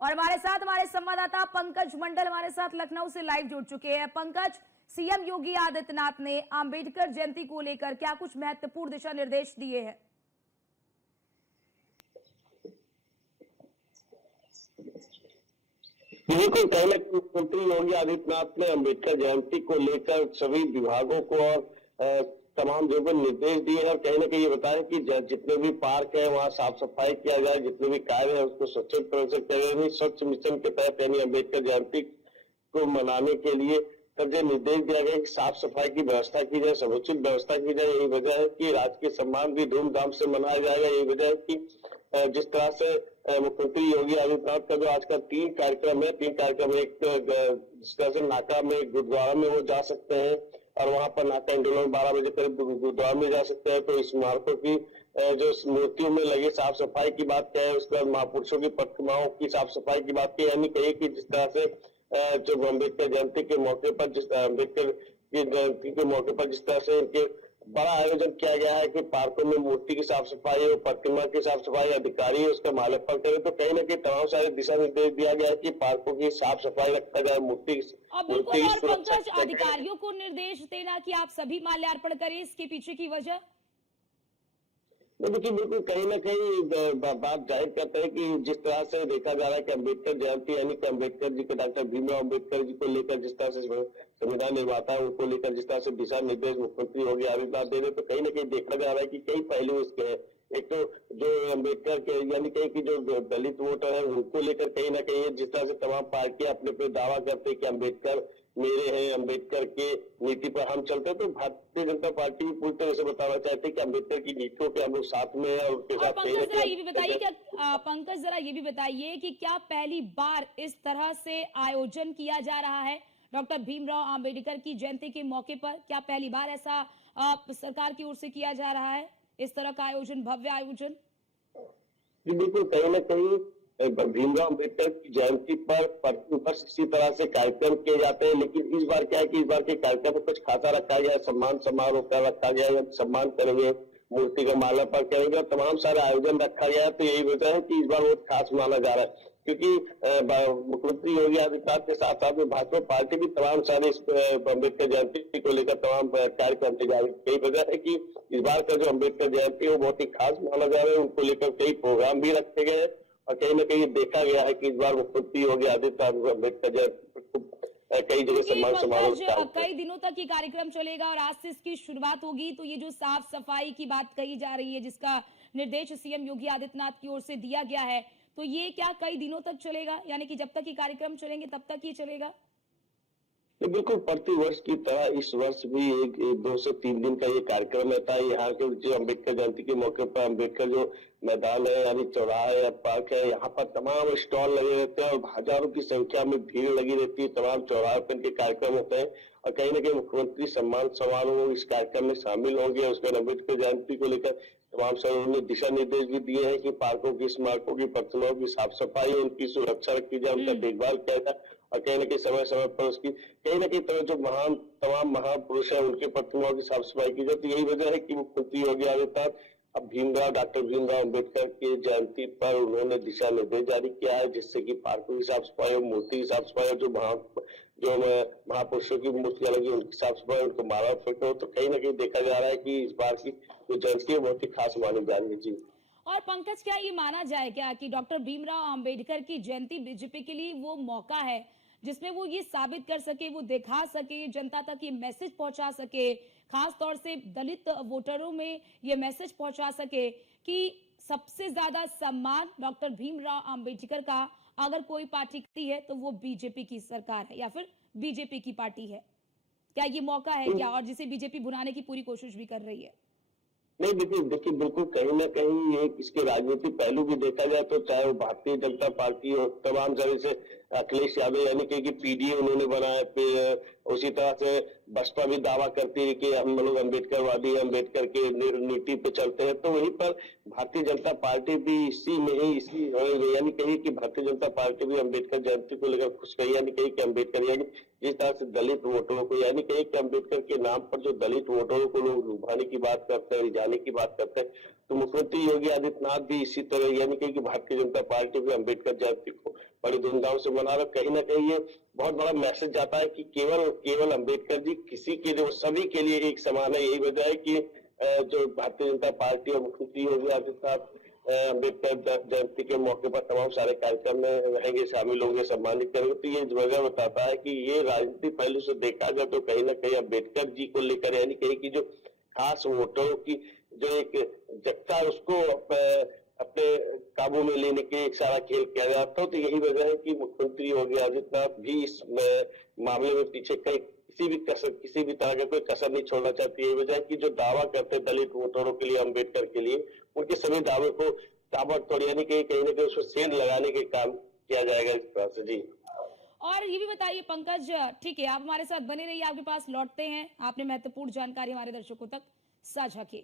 और हमारे साथ हमारे संवाददाता पंकज मंडल हमारे साथ लखनऊ से लाइव जुड़ चुके हैं। पंकज, सीएम योगी आदित्यनाथ ने अंबेडकर जयंती को लेकर क्या कुछ महत्वपूर्ण दिशा निर्देश दिए हैं? बिल्कुल, पहले मुख्यमंत्री योगी आदित्यनाथ ने अंबेडकर जयंती को लेकर सभी विभागों को और तमाम जो भी निर्देश दिए हैं और कहीं ना कहीं ये बताया कि जितने भी पार्क है वहाँ साफ सफाई किया जाए, जितने भी कार्य है उसको स्वच्छ तरह से किया जाए। स्वच्छ मिशन के तहत यानी अंबेडकर जयंती को मनाने के लिए तब जो निर्देश दिया गया कि साफ सफाई की व्यवस्था की जाए, समुचित व्यवस्था की जाए। यही वजह है कि राजकीय सम्मान भी धूमधाम से मनाया जाएगा। यही वजह है कि जिस तरह से मुख्यमंत्री योगी आदित्यनाथ का जो आज का 3 कार्यक्रम है, 3 कार्यक्रम, एक जिस तरह से नाका में गुरुद्वारा में वो जा सकते हैं और वहां पर नाका इंडोर 12 बजे करीब गुरुद्वारा में जा सकते हैं। तो स्मारकों की जो मूर्तियों में लगे साफ सफाई की बात कहें, उसके बाद महापुरुषों की प्रतिमाओं की साफ सफाई की बात की, यानी कही कि जिस तरह से जो अम्बेडकर जयंती के मौके पर अम्बेडकर की जयंती के मौके पर जिस तरह से इनके बड़ा आयोजन किया गया है कि पार्कों में मूर्ति की साफ सफाई हो, प्रतिमा की साफ सफाई, अधिकारी उसका माल्यार्पण करे। तो कहीं ना कहीं तमाम सारे दिशा निर्देश दिया गया है कि पार्कों की साफ सफाई रखा जाए, मूर्ति की सुरक्षा। अधिकारियों को निर्देश देना कि आप सभी माल्यार्पण करें, इसके पीछे की वजह? देखिए, बिल्कुल कहीं ना कहीं बात जाहिर करते हैं कि जिस तरह से देखा जा रहा है कि अम्बेडकर जयंती यानी कि अम्बेडकर जी को, डॉक्टर भीमराव अम्बेडकर जी को लेकर जिस तरह से संविधान निर्माता है उनको लेकर जिस तरह से दिशा निर्देश मुख्यमंत्री योगी आदित्यनाथ दे रहे, तो कहीं ना कहीं देखा जा रहा है कि कई पहलू इसके हैं। एक तो जो अम्बेडकर के यानी कहीं की जो दलित वोटर है उनको लेकर कहीं ना कहीं जिस तरह से तमाम पार्टियां अपने पे दावा करते हैं कि अम्बेडकर मेरे हैं, अम्बेडकर के नीति पर हम चलते हैं। तो भारतीय जनता पार्टी भी पूरी तरह से बताना चाहते हैं कि अम्बेडकर की नीतियों के हम लोग साथ में है और उनके साथ। पंकज, जरा ये भी बताइए कि क्या पहली बार इस तरह से आयोजन किया जा रहा है डॉक्टर भीमराव अम्बेडकर की जयंती के मौके पर? क्या पहली बार ऐसा सरकार की ओर से किया जा रहा है, इस तरह का आयोजन, भव्य आयोजन? जी बिल्कुल, कहीं ना कहीं भीमराव अम्बेडकर की जयंती पर प्रतिवर्ष इसी तरह से कार्यक्रम किए जाते हैं, लेकिन इस बार क्या है कि इस बार के कार्यक्रम में कुछ खासा रखा गया है। सम्मान समारोह का रखा गया है, सम्मान करेंगे, मूर्ति का माल्यार्पण करेंगे, तमाम सारे आयोजन रखा गया है। तो यही वजह है कि इस बार बहुत खास माना जा रहा है, क्योंकि मुख्यमंत्री योगी आदित्यनाथ के साथ साथ में भाजपा पार्टी भी तमाम सारे अम्बेडकर जयंती को लेकर तमाम कार्यक्रम की जा रही है। यही वजह है कि इस बार का जो अम्बेडकर जयंती है वो बहुत ही खास माना जा रहा है। उनको लेकर कई प्रोग्राम भी रखे गए हैं और कहीं ना कहीं देखा गया है कि इस बार मुख्यमंत्री योगी आदित्यनाथ अम्बेडकर जयंती कई जगह सम्मान समारोह, कई दिनों तक ये कार्यक्रम चलेगा और आज से इसकी शुरुआत होगी। तो ये जो साफ सफाई की बात कही जा रही है, जिसका निर्देश सीएम योगी आदित्यनाथ की ओर से दिया गया है, तो ये क्या कई दिनों तक चलेगा? यानी कि जब तक ये कार्यक्रम चलेंगे तब तक ये चलेगा? बिल्कुल, प्रति वर्ष की तरह इस वर्ष भी एक 2 से 3 दिन का ये कार्यक्रम रहता है। यहाँ के जो अम्बेडकर जयंती के मौके पर अम्बेडकर जो मैदान है यानी चौराहा है या पार्क है, यहाँ पर तमाम स्टॉल लगे रहते हैं और हजारों की संख्या में भीड़ लगी रहती है। तमाम चौराहे पर इनके कार्यक्रम होते हैं और कहीं ना कहीं मुख्यमंत्री सम्मान समारोह इस कार्यक्रम में शामिल होंगे। उसके बाद अम्बेडकर जयंती को लेकर तमाम सारे उन्होंने दिशा निर्देश भी दिए हैं कि पार्कों की, स्मारकों की, प्रतिमाओं की साफ सफाई, उनकी सुरक्षा रखी जाए, उनका देखभाल किया जाए और कहीं ना कहीं समय समय पर उसकी कहीं ना कहीं तरह जो तमाम महापुरुष है उनके प्रतिमाओं की साफ सफाई की जाए। तो यही वजह है कि मुख्यमंत्री योगी आदित्यनाथ अब डॉक्टर भीमराव अम्बेडकर की जयंती पर उन्होंने दिशा निर्देश जारी किया है, जिससे कि पार्कों की साफ सफाई हो, मूर्ति की साफ सफाई हो, जो महापुरुषों की मूर्तियां लगी उनकी साफ सफाई, उनको माल्यार्पण हो। तो कहीं ना कहीं देखा जा रहा है कि इस बार की जो जयंती है बहुत ही खास मानी जा रही है। जी और पंकज, क्या ये माना जाए क्या कि डॉक्टर भीमराव अम्बेडकर की जयंती बीजेपी के लिए वो मौका है जिसमें वो ये साबित कर सके, वो दिखा सके, जनता तक ये मैसेज पहुंचा सके, खास तौर से दलित वोटरों में ये मैसेज पहुंचा सके कि सबसे ज्यादा सम्मान डॉक्टर भीमराव अम्बेडकर का अगर कोई पार्टी करती है तो वो बीजेपी की सरकार है या फिर बीजेपी की पार्टी है? क्या ये मौका है क्या, और जिसे बीजेपी भुनाने की पूरी कोशिश भी कर रही है? नहीं, देखिए बिल्कुल कहीं ना कहीं एक इसके राजनीतिक पहलू भी देखा जाए तो चाहे वो भारतीय जनता पार्टी हो, तमाम तरह से अखिलेश यादव यानी कि पीडीए उन्होंने बनाया, उसी तरह से बसपा भी दावा करती है कि हम लोग अम्बेडकरवादी, अम्बेडकर के नीति पे चलते हैं। तो वहीं पर भारतीय जनता पार्टी भी इसी यानी कही कि भारतीय जनता पार्टी भी अम्बेडकर जयंती को लेकर खुश रही, यानी कही कि अम्बेडकर यानी जिस तरह से दलित वोटरों को, यानी कही कि अम्बेडकर के नाम पर जो दलित वोटरों को लोग लुभाने की बात करते हैं, रिझाने की बात करते हैं, तो मुख्यमंत्री योगी आदित्यनाथ भी इसी तरह यानी कि भारतीय जनता पार्टी भी अम्बेडकर जयंती को बड़ी धूमधाम से मना रहा। कहीं ना कहीं ये बहुत बड़ा मैसेज जाता है कि केवल अम्बेडकर जी किसी के लिए, सभी के लिए एक समान है। यही वजह है कि जो भारतीय जनता पार्टी और मुख्यमंत्री योगी आदित्यनाथ अम्बेडकर जयंती के मौके पर तमाम सारे कार्यक्रम में रहेंगे, शामिल होंगे, सम्मानित करेंगे। तो ये वजह बताता है कि ये राजनीतिक पहलू से देखा जाए तो कहीं ना कहीं अम्बेडकर जी को लेकर यानी कहीं की जो खास वोटरों की जो एक जत्था है उसको अपने काबू में लेने के एक सारा खेल किया जाता है। तो यही वजह है कि मुख्यमंत्री योगी आदित्यनाथ भी इस मामले में पीछे कहीं किसी भी तरह का कोई कसर नहीं छोड़ना चाहती। यही वजह है कि जो दावा करते दलित वोटरों के लिए, अम्बेडकर के लिए, उनके सभी दावे को ताबड़तोड़ यानी कि कहीं ना कहीं उसको सेंध लगाने के काम किया जाएगा इस तरह से। जी और ये भी बताइए पंकज, ठीक है आप हमारे साथ बने रहिए, आपके पास लौटते हैं, आपने महत्वपूर्ण जानकारी हमारे दर्शकों तक साझा की।